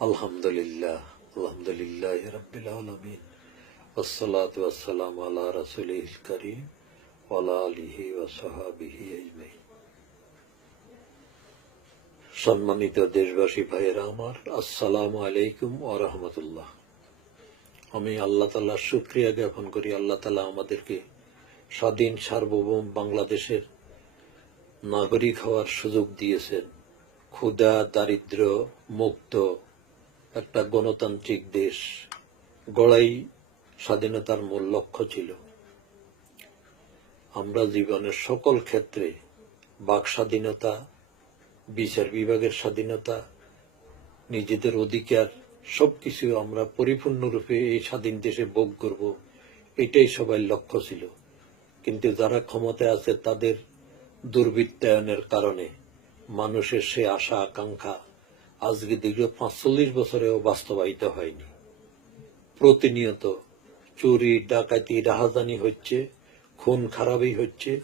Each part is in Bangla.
আলহামদুলিল্লাহ আলহামদুলিল্লাহ রব্বিল আলমিন والصلاة والسلام على رسوله الكريم وعلى آله وصحابه أجمعين সম্মানিত দেশবাসী ভাইয়েরা আমার আসসালামু আলাইকুম ও রহমতুল্লাহ আমি আল্লাহ তাল্লাহ শুক্রিয়া জ্ঞাপন করি আল্লাহ তালা আমাদেরকে স্বাধীন সার্বভৌম বাংলাদেশের নাগরিক হওয়ার সুযোগ দিয়েছেন ক্ষুধা দারিদ্র মুক্ত একটা গণতান্ত্রিক দেশ। গড়াই স্বাধীনতার মূল লক্ষ্য ছিল। আমরা জীবনের সকল ক্ষেত্রে বাক স্বাধীনতা, বিচার বিভাগের স্বাধীনতা, নিজেদের অধিকার, সবকিছু আমরা পরিপূর্ণরূপে এই স্বাধীন দেশে ভোগ করব, এটাই সবাই লক্ষ্য ছিল। কিন্তু যারা ক্ষমতায় আছে তাদের দুর্বৃত্তায়নের কারণে মানুষের সে আশা আকাঙ্ক্ষা আজকে দীর্ঘ পাঁচচল্লিশ বছরেও বাস্তবায়িত হয়নি। প্রতিনিয়ত চুরি, ডাকাতি, রাহাজানি হচ্ছে, খুন খারাপই হচ্ছে,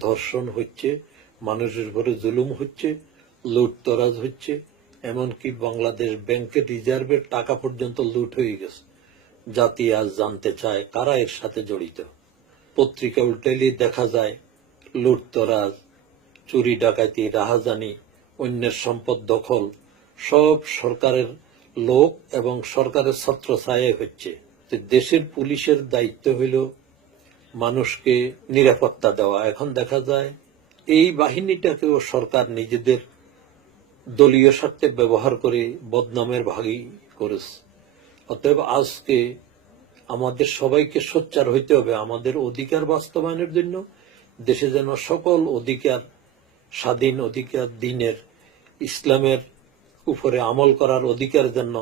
ধর্ষণ হচ্ছে, মানুষের উপরে জুলুম হচ্ছে, লুটতরাজ হচ্ছে, এমনকি বাংলাদেশ ব্যাংকের রিজার্ভের টাকা পর্যন্ত লুট হয়ে গেছে। জাতি আজ জানতে চায় কারা এর সাথে জড়িত। পত্রিকা উল্টেলি দেখা যায়, লুটতরাজ, চুরি, ডাকাতি, রাহাজানি, অন্যের সম্পদ দখল সব সরকারের লোক এবং সরকারের ছত্র ছায় হচ্ছে দেশের পুলিশের দায়িত্ব হইল মানুষকে নিরাপত্তা দেওয়া। এখন দেখা যায়, এই বাহিনীটাকেও সরকার নিজেদের দলীয় স্বার্থে ব্যবহার করে বদনামের ভাগী করেছে। অতএব আজকে আমাদের সবাইকে সোচ্চার হইতে হবে আমাদের অধিকার বাস্তবায়নের জন্য। দেশে যেন সকল অধিকার, স্বাধীন অধিকার, দিনের ইসলামের উপরে আমল করার অধিকার জন্য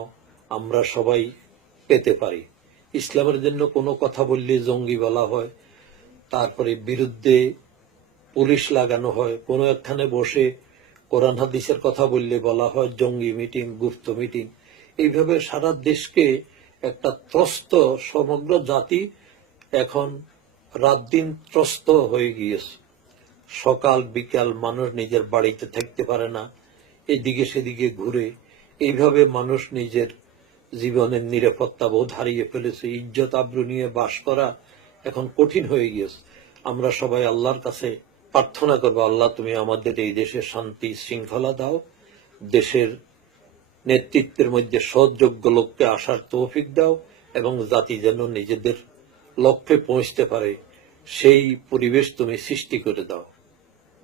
আমরা সবাই পেতে পারি। ইসলামের জন্য কোনো কথা বললে জঙ্গি বলা হয়, তারপরে বিরুদ্ধে পুলিশ লাগানো হয়, কোনো একখানে বসে কোরআন হাদিসের কথা বললে বলা হয়, জঙ্গি মিটিং, গুপ্ত মিটিং। এইভাবে সারা দেশকে একটা ত্রস্ত, সমগ্র জাতি এখন রাত দিন ত্রস্ত হয়ে গিয়েছে। সকাল, বিকাল মানুষ নিজের বাড়িতে থাকতে পারে না। এদিকে সেদিকে ঘুরে এইভাবে মানুষ নিজের জীবনের নিরাপত্তা বোধ হারিয়ে ফেলেছে। ইজ্জত আব্রু নিয়ে বাস করা এখন কঠিন হয়ে গিয়েছে। আমরা সবাই আল্লাহর কাছে প্রার্থনা করব, আল্লাহ তুমি আমাদের এই দেশে শান্তি শৃঙ্খলা দাও, দেশের নেতৃত্বের মধ্যে সৎযোগ্য লোককে আসার তৌফিক দাও এবং জাতি যেন নিজেদের লক্ষ্যে পৌঁছতে পারে, সেই পরিবেশ তুমি সৃষ্টি করে দাও।